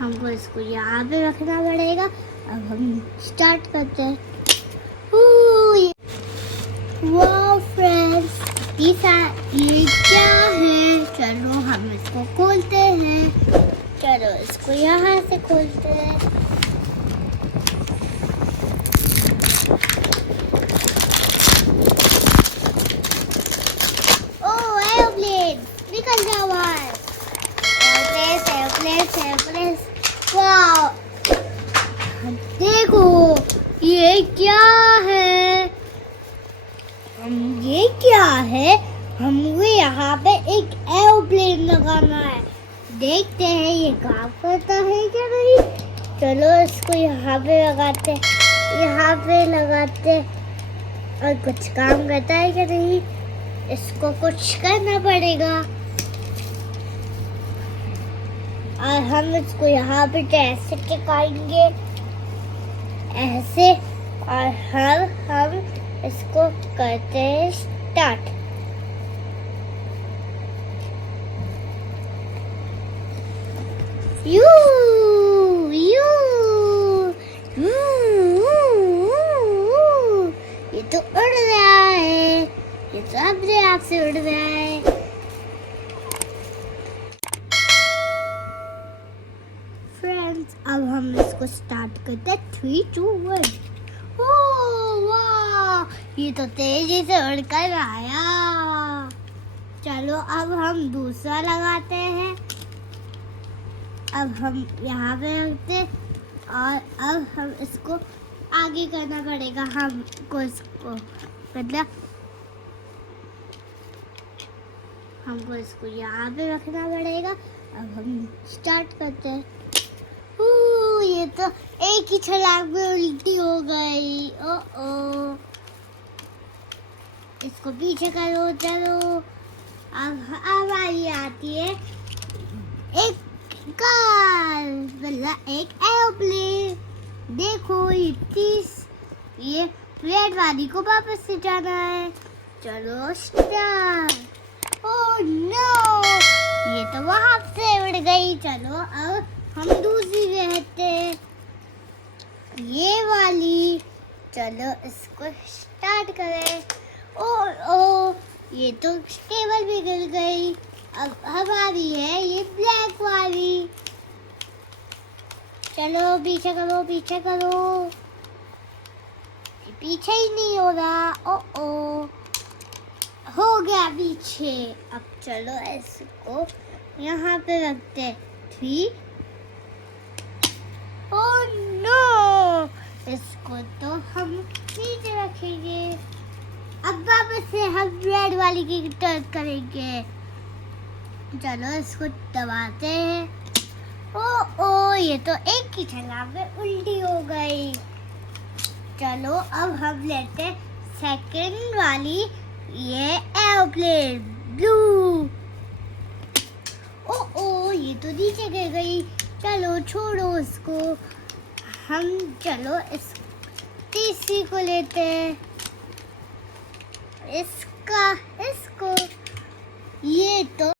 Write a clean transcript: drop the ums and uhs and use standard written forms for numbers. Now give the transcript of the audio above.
हमको इसको यहाँ पे रखना पड़ेगा। अब हम स्टार्ट करते हैं। वाह फ्रेंड्स, ये क्या है? चलो हम इसको खोलते हैं। चलो इसको यहाँ से खोलते हैं। ओह एयरप्लेन, निकल जाओ बाहर। एयरप्लेन। वाह, देखो ये क्या है? ये क्या है? हमको यहाँ पे एक एयरप्लेन लगाना है। देखते हैं ये काम करता है क्या नहीं। चलो इसको यहाँ पे लगाते, और कुछ काम करता है क्या नहीं। इसको कुछ करना पड़ेगा। और हम इसको यहाँ पे कैसे टिकाएंगे? ऐसे। और हम इसको करते हैं स्टार्ट। यू यू ये तो उड़ रहा है, ये तो अपने आप से उड़ रहा है। फ्रेंड्स, अब हम इसको स्टार्ट करते हैं। 3, 2, 1। ओह वाह, ये तो तेजी से उड़कर आया। चलो अब हम दूसरा लगाते हैं। अब हम यहाँ पे रखते, और अब हम इसको आगे करना पड़ेगा। हमको इसको मतलब हमको इसको यहाँ पे रखना पड़ेगा। अब हम स्टार्ट करते हैं। ये तो एक ही छलांग में उल्टी हो गई। ओ इसको पीछे करो। चलो अब हमारी आती है एक कार, मतलब एक एयरप्लेन। देखो ये रेड वाली को वापस से जाना है। चलो स्टार्ट। ओह नो, ये तो वहां से उड़ गई। चलो अब हम दूसरी रहते हैं, ये वाली। चलो इसको स्टार्ट करें। ओ ये तो केबल पिघल गई। अब हमारी है ये ब्लैक वाली। चलो पीछे करो। पीछे ही नहीं हो रहा। ओ हो गया पीछे। अब चलो इसको यहाँ पे रखते। 3। ओह नो, इसको तो हम नीचे रखेंगे। अब वापस से हम रेड वाली की टर्न करेंगे। चलो इसको दबाते हैं। ओ ये तो एक ही छलांग में उल्टी हो गई। चलो अब हम लेते सेकंड वाली, ये एयरप्लेन ब्लू। ओ ये तो नीचे गिर गई। चलो छोड़ो इसको। हम चलो इस तीसरी को लेते हैं। इसको ये तो